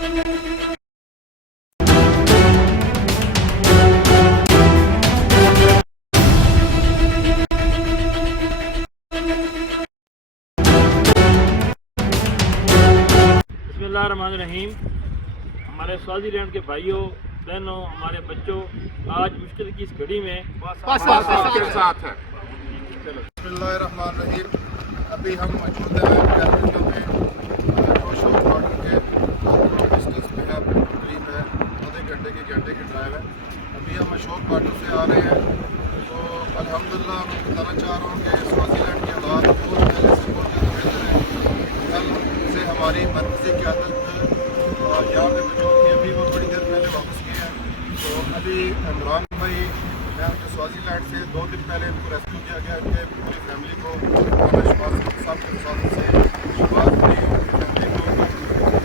बिस्मिल्लाहिर्रहमानिर्रहीम। हमारे Swazi land के भाइयों बहनों, हमारे बच्चों, आज मुश्किल की इस घड़ी में के साथ है। बिस्मिल्लाहिर्रहमानिर्रहीम। अभी हम मौजूद हैं कैलकटा में, जो शोर बॉर्डर के डिस्टेंस पे है, करीब है आधे घंटे की ड्राइव है। अभी हम अशोक बॉर्डर से आ रहे हैं, तो अल्हम्दुलिल्लाह मैं बताना चाह रहा हूँ कि स्वाज़ीलैंड के हालात बहुत पहले से बहुत ज़्यादा बेहतर है। कल से हमारी मरकज़ी क़यादत यहाँ पे मौजूद थी, अभी वो थोड़ी देर पहले वापस गए हैं। तो अभी इमरान भाई जो स्वाज़ीलैंड से 2 दिन पहले इनको रेस्क्यू किया गया, इनके पूरी फैमिली को शहबाज साहब के साथ से शहबाज भाई उनकी फैमिली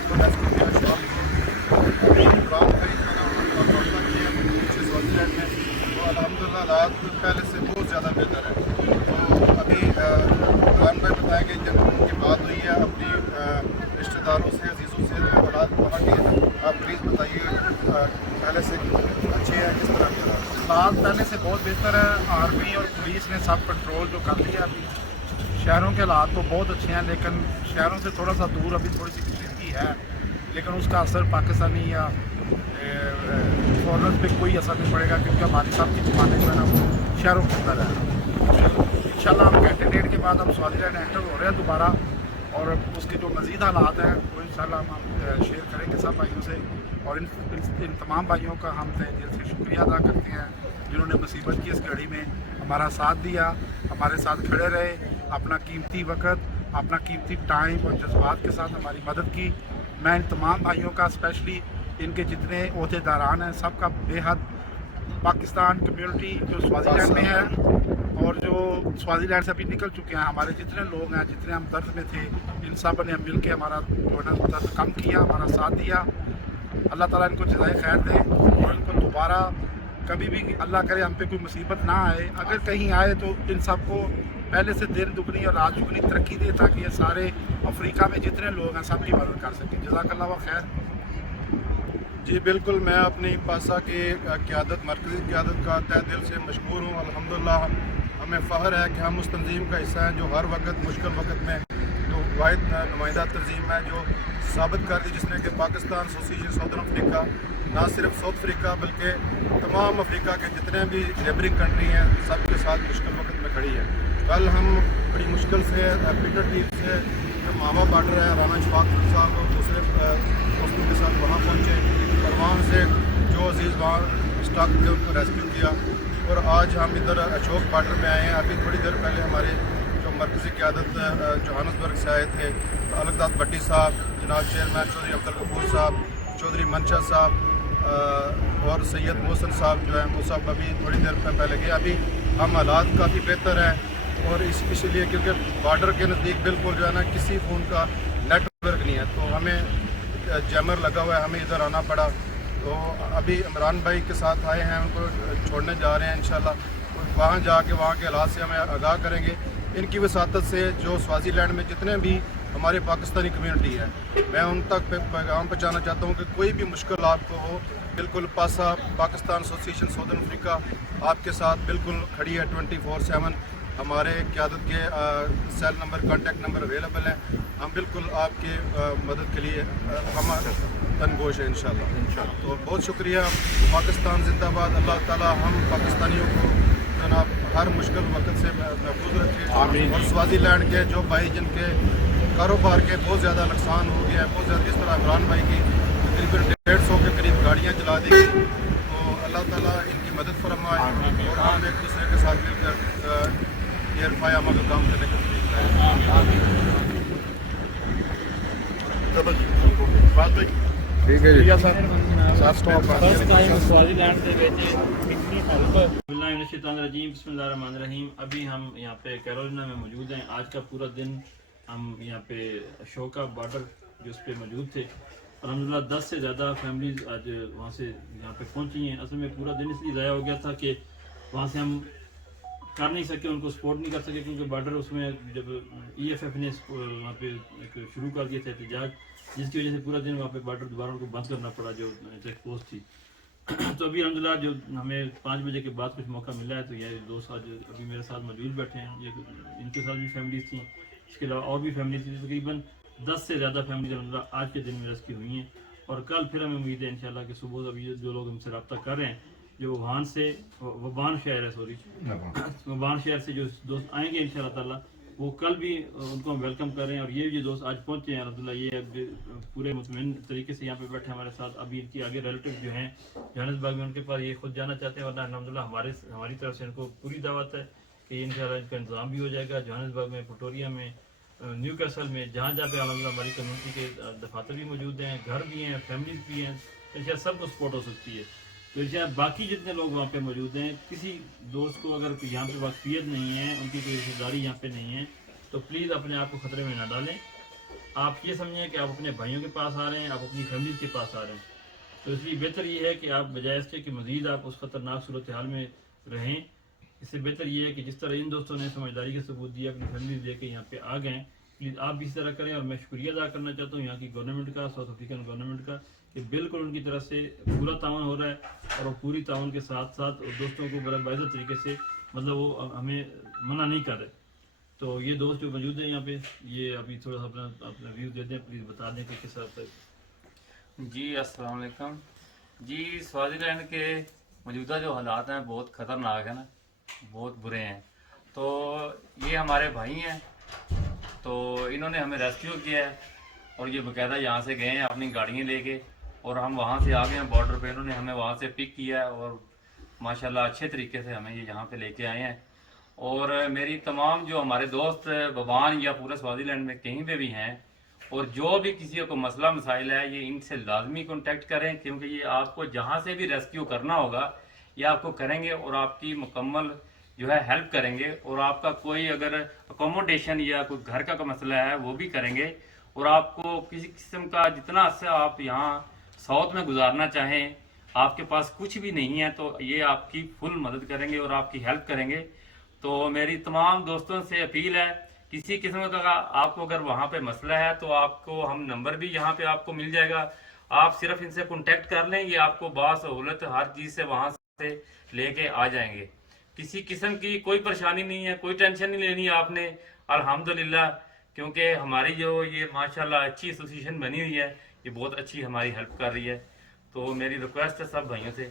को रेस्क्यू किया शाम को। अभी इमरान भाई का नाम वापस किया पीछे स्वाज़ीलैंड में, तो अल्हम्दुलिल्लाह हालात पहले से बहुत ज़्यादा बेहतर है। तो अभी इमरान भाई बताएंगे जब उनकी बात हुई है अपनी रिश्तेदारों से, अजीज़ों से, हालात वहाँ के आप प्लीज़ बताइए पहले से अच्छे हैं, किस तरह के हालात पहले से बहुत बेहतर है। आर्मी और पुलिस ने सब कंट्रोल जो कर लिया। अभी शहरों के हालात तो बहुत अच्छे हैं, लेकिन शहरों से थोड़ा सा दूर अभी थोड़ी सी कशीदगी है, लेकिन उसका असर पाकिस्तानी या फॉरनर्स पे कोई असर नहीं पड़ेगा, क्योंकि हमारी सबकी दुकानें जो है ना वो शहरों के अंदर है। इंशाल्लाह हम घंटे डेढ़ के बाद हम स्वाज़ीलैंड एंटर हो रहे हैं दोबारा, और उसके जो मज़ीद हालात हैं वो इंशाल्लाह हम शेयर करेंगे सब भाइयों से। और इन तमाम भाइयों का हम तहे दिल से शुक्रिया अदा करते हैं जिन्होंने मुसीबत की इस घड़ी में हमारा साथ दिया, हमारे साथ खड़े रहे, अपना कीमती वक्त, अपना कीमती टाइम और जज्बात के साथ हमारी मदद की। मैं इन तमाम भाइयों का, स्पेशली इनके जितने ओहदेदारान हैं, सबका बेहद, पाकिस्तान कम्युनिटी जो स्वाज़ीलैंड में है और जो स्वाज़ीलैंड से अभी निकल चुके हैं, हमारे जितने लोग हैं, जितने हम दर्द में थे, इन सब ने मिल के हमारा जो है ना दर्द कम किया, हमारा साथ दिया। अल्लाह ताला इनको जज़ाए खैर दे और इनको दोबारा कभी भी अल्लाह करे हम पे कोई मुसीबत ना आए। अगर कहीं आए तो इन सबको पहले से दिन दुगनी और रात दुगनी तरक्की दे, ताकि ये सारे अफ्रीका में जितने लोग हैं सबकी मदद कर सकें। जज़ाकल्लाह व खैर। जी बिल्कुल, मैं अपनी पासा की क़यादत, मरकज़ी क़यादत का तहे दिल से मशकूर हूँ। अल्हम्दुलिल्लाह हमें फ़ख्र है कि हम उस तंजीम का हिस्सा हैं जो हर वक्त मुश्किल वक्त में जो वाहिद नुमाइंदा तंजीम है जो साबित कर दी, जिसने कि पाकिस्तान एसोसिएशन साउदर्न अफ्रीका ना सिर्फ साउथ अफ्रीका बल्कि तमाम अफ्रीका के जितने भी नेबरिंग कंट्री हैं सबके साथ मुश्किल वक्त में खड़ी है। कल हम बड़ी मुश्किल से पीटर टीम से जो मामा बॉर्डर है, राना शफाक साहब और दूसरे दोस्तों के साथ वहाँ पहुँचे और वहाँ से जो अजीज़ वहाँ स्टॉक थे उनको रेस्क्यू किया। और आज हम इधर अशोक बॉर्डर में आए हैं। अभी थोड़ी देर पहले हमारे जो मरकज़ी क़यादत जोहान्सबर्ग से आए थे, अलगदाद भट्टी साहब, जनाब चेयरमैन चौधरी अब्दुल गफूर साहब, चौधरी मनशा साहब और सैयद मोहसिन साहब जो हैं वो सब अभी थोड़ी देर पहले गए। अभी हम हालात काफ़ी बेहतर हैं और इसलिए क्योंकि बॉर्डर के नज़दीक बिल्कुल जो है ना किसी फ़ोन का नेटवर्क नहीं है, तो हमें जैमर लगा हुआ है, हमें इधर आना पड़ा। तो अभी इमरान भाई के साथ आए हैं, उनको छोड़ने जा रहे हैं इंशाल्लाह। वहाँ जाके वहाँ के हालात से हमें आगाह करेंगे। इनकी वसातत से जो स्वाज़ीलैंड में जितने भी हमारे पाकिस्तानी कम्युनिटी है, मैं उन तक पैगाम पहुँचाना चाहता हूँ कि कोई भी मुश्किल आपको हो, बिल्कुल पासा पाकिस्तान एसोसिएशन साउदर्न अफ्रीका आपके साथ बिल्कुल खड़ी है 24/7। हमारे क़यादत के cell number, contact number available हैं। हम बिल्कुल आपके मदद के लिए हम तनगोश है इंशाल्लाह। तो बहुत शुक्रिया। पाकिस्तान जिंदाबाद। अल्लाह ताला हम पाकिस्तानियों को जनाब हर मुश्किल वक्त से महफूज रखे। और स्वाज़ीलैंड के जो भाई जिनके कारोबार के बहुत ज़्यादा नुकसान हो गया है, बहुत ज़्यादा, जिस तरह इमरान भाई की तकरीबन 150 के करीब गाड़ियाँ जला दी गई, तो अल्लाह ताला इनकी मदद फरमाए और हम एक दूसरे के साथ मिलकर ये रफ़ायामा का काम करने का ठीक है जी। बिस्मिल्लाहिर्रहमानिर्रहीम। अभी हम यहाँ पे कैरोलिना में मौजूद हैं। आज का पूरा दिन हम यहाँ पे अशोका बॉर्डर जो उस पर मौजूद थे। अल्हम्दुलिल्लाह 10 से ज़्यादा फैमिलीज़ आज वहाँ से यहाँ पे पहुँची हैं। असल में पूरा दिन इसलिए ज़ाया हो गया था कि वहाँ से हम कर नहीं सके, उनको सपोर्ट नहीं कर सके, क्योंकि बॉर्डर उसमें जब EFF ने वहाँ पे शुरू कर दिया था एहतजाज, जिसकी वजह से पूरा दिन वहाँ पे बॉर्डर दोबारा उनको बंद करना पड़ा जो चेक पोस्ट थी। तो अभी अलहमदिल्ला जो हमें 5 बजे के बाद कुछ मौका मिला है, तो ये दोस्त आज अभी मेरे साथ मौजूद बैठे हैं, ये इनके साथ भी फैमिलीज थी, इसके अलावा और भी फैमिलीज थी, तकरीबन 10 से ज़्यादा फैमिलीज अलहमदिल्ला आज के दिन में रेस्क्यू हुई हैं। और कल फिर हमें उम्मीद है इंशाल्लाह कि सुबह अभी जो लोग हमसे रब्ता कर रहे हैं, जो वुहान से वबान शहर है, सॉरी वबान शहर से जो दोस्त आएंगे इंशाल्लाह ताला, वो कल भी उनको हम वेलकम कर रहे हैं। और ये जो दोस्त आज पहुंचे हैं अल्हम्दुलिल्लाह, ये पूरे मुतमईन तरीके से यहाँ पे बैठे हमारे साथ। अभी इनकी आगे रिलेटिव जो हैं जोहानिसबर्ग में, उनके पास ये खुद जाना चाहते हैं, वरना अल्हम्दुलिल्लाह हमारी तरफ से इनको पूरी दावत है कि इंशाल्लाह इनका इंतजाम भी हो जाएगा। जोहानिसबर्ग में, प्रिटोरिया में, न्यू कैसल में, जहाँ जहाँ पे अल्हम्दुलिल्लाह हमारी कम्युनिटी के दफातर भी मौजूद हैं, घर भी हैं, फैमिलीज भी हैं, इंशाल्लाह सबको सपोर्ट हो सकती है। तो इंशाल्लाह बाकी जितने लोग वहाँ पे मौजूद हैं, किसी दोस्त को अगर यहाँ पे वाकफियत नहीं है, उनकी कोई रिश्तेदारी यहाँ पे नहीं है, तो प्लीज़ अपने आप को ख़तरे में ना डालें। आप ये समझें कि आप अपने भाइयों के पास आ रहे हैं, आप अपनी फैमिली के पास आ रहे हैं। तो इसलिए बेहतर ये है कि आप बजाय इसके कि मज़ीद आप उस ख़तरनाक सूरत हाल में रहें, इससे बेहतर ये है कि जिस तरह इन दोस्तों ने समझदारी का सबूत दिया, अपनी फैमिली दे के यहाँ पे आ गए, प्लीज़ आप भी इस तरह करें। और मैं शुक्रिया अदा करना चाहता हूँ यहाँ की गवर्नमेंट का, साउथ अफ्रीकन गवर्नमेंट का, कि बिल्कुल उनकी तरफ से पूरा ताउन हो रहा है, और वो पूरी ताउन के साथ साथ दोस्तों को बड़ा बाइज़त तरीके से, मतलब वो हमें मना नहीं कर रहे। तो ये दोस्त जो मौजूद है यहाँ पे, ये अभी थोड़ा सा अपना व्यू दे दें, प्लीज़ बता दें कि किस तरह से। जी अस्सलाम वालेकुम जी। स्वाज़ीलैंड के मौजूदा जो हालात हैं बहुत ख़तरनाक है ना, बहुत बुरे हैं। तो ये हमारे भाई हैं, तो इन्होंने हमें रेस्क्यू किया है, और ये बाकायदा यहाँ से गए हैं अपनी गाड़ियाँ लेके, और हम वहाँ से आ गए हैं बॉर्डर पे। इन्होंने हमें वहाँ से पिक किया है, और माशाल्लाह अच्छे तरीके से हमें ये यहाँ पे लेके आए हैं। और मेरी तमाम जो हमारे दोस्त बबान या पूरे स्वाज़ीलैंड में कहीं पे भी हैं, और जो भी किसी को मसला मसाइल है, ये इनसे लाजमी कांटेक्ट करें, क्योंकि ये आपको जहाँ से भी रेस्क्यू करना होगा ये आपको करेंगे, और आपकी मुकम्मल जो है हेल्प करेंगे। और आपका कोई अगर अकोमोडेशन या कोई घर का मसला है वो भी करेंगे। और आपको किसी किस्म का जितना अर्सा आप यहाँ साउथ में गुजारना चाहें, आपके पास कुछ भी नहीं है, तो ये आपकी फुल मदद करेंगे और आपकी हेल्प करेंगे। तो मेरी तमाम दोस्तों से अपील है, किसी किस्म का आपको अगर वहाँ पे मसला है, तो आपको हम नंबर भी यहाँ पे आपको मिल जाएगा, आप सिर्फ इनसे कांटेक्ट कर लें, ये आपको बासहूलत हर चीज़ से वहाँ से लेके आ जाएंगे। किसी किस्म की कोई परेशानी नहीं है, कोई टेंशन नहीं लेनी आपने, अल्हम्दुलिल्लाह। क्योंकि हमारी जो ये माशाल्लाह अच्छी एसोसिएशन बनी हुई है, ये बहुत अच्छी हमारी हेल्प कर रही है। तो मेरी रिक्वेस्ट है सब भाइयों से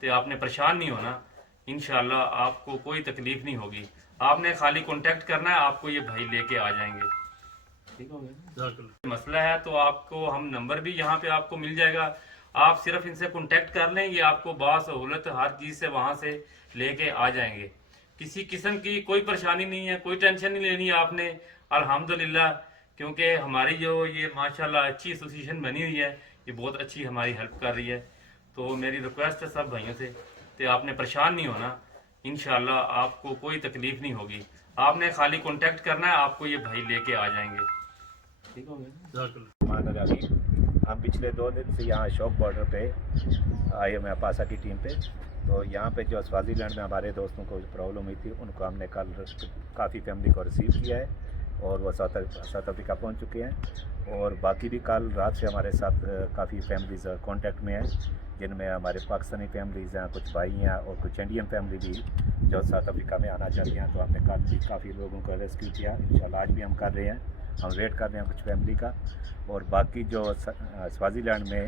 कि आपने परेशान नहीं होना, इंशाल्लाह आपको कोई तकलीफ नहीं होगी। आपने खाली कांटेक्ट करना है, आपको ये भाई लेके आ जाएंगे। ठीक हो गया। मसला है तो आपको हम नंबर भी यहाँ पे आपको मिल जाएगा, आप सिर्फ इनसे कांटेक्ट कर लें, ये आपको बासहूलत हर चीज़ से वहाँ से लेके आ जाएंगे। किसी किस्म की कोई परेशानी नहीं है, कोई टेंशन नहीं लेनी आपने, अल्हम्दुलिल्लाह। क्योंकि हमारी जो ये माशाल्लाह अच्छी एसोसिएशन बनी हुई है, ये बहुत अच्छी हमारी हेल्प कर रही है। तो मेरी रिक्वेस्ट है सब भाइयों से कि आपने परेशान नहीं होना, इंशाल्लाह आपको कोई तकलीफ नहीं होगी। आपने खाली कांटेक्ट करना है, आपको ये भाई लेके आ जाएंगे। ठीक हो गया। हम पिछले 2 दिन से यहाँ शौक बॉर्डर पे आए हुए हैं पासा की टीम पे। तो यहाँ पे जो स्वाज़ीलैंड में हमारे दोस्तों को प्रॉब्लम हुई थी, उनको हमने कल काफ़ी फैमिली को रिसीव किया है, और वो साउथ अफ्रीका पहुँच चुके हैं। और बाकी भी कल रात से हमारे साथ काफ़ी फैमिलीज़ कांटेक्ट में हैं, जिनमें हमारे पाकिस्तानी फैमिलीज़ हैं, कुछ भाई हैं, और कुछ इंडियन फैमिली भी जो साउथ अफ्रीका में आना चाहती हैं। तो हमने कल भी काफ़ी लोगों को रेस्क्यू किया, इंशाल्लाह आज भी हम कर रहे हैं, हम वेट कर रहे हैं कुछ फैमिली का। और बाकी जो स्वाज़ीलैंड में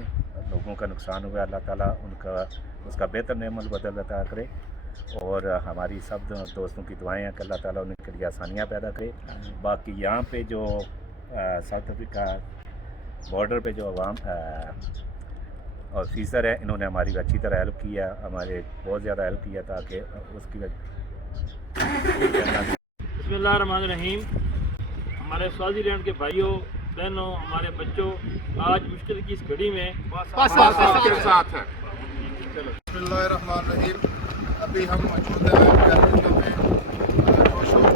लोगों का नुकसान हुआ, अल्लाह ताला उसका बेहतर नेमत बदल अता करे। और हमारी सब दोस्तों की दुआएं हैं कि अल्लाह ताला उनके लिए आसानियाँ पैदा करे। बाकी यहाँ पे जो साउथ अफ्रीका बॉर्डर पे जो अवाम ऑफिसर है, इन्होंने हमारी अच्छी तरह हेल्प किया, हमारे बहुत ज़्यादा हेल्प किया, ताकि उसकी बिस्मिल्लाहिर्रहमानिर्रहीम। हमारे स्वाज़ीलैंड के भाइयों बहनों, हमारे बच्चों, आज मुश्किल की इस घड़ी में आपके साथ है। बिस्मिल्लाहिर्रहमानिर्रहीम। अभी हम मौजूद हैं